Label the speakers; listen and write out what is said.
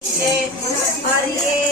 Speaker 1: છે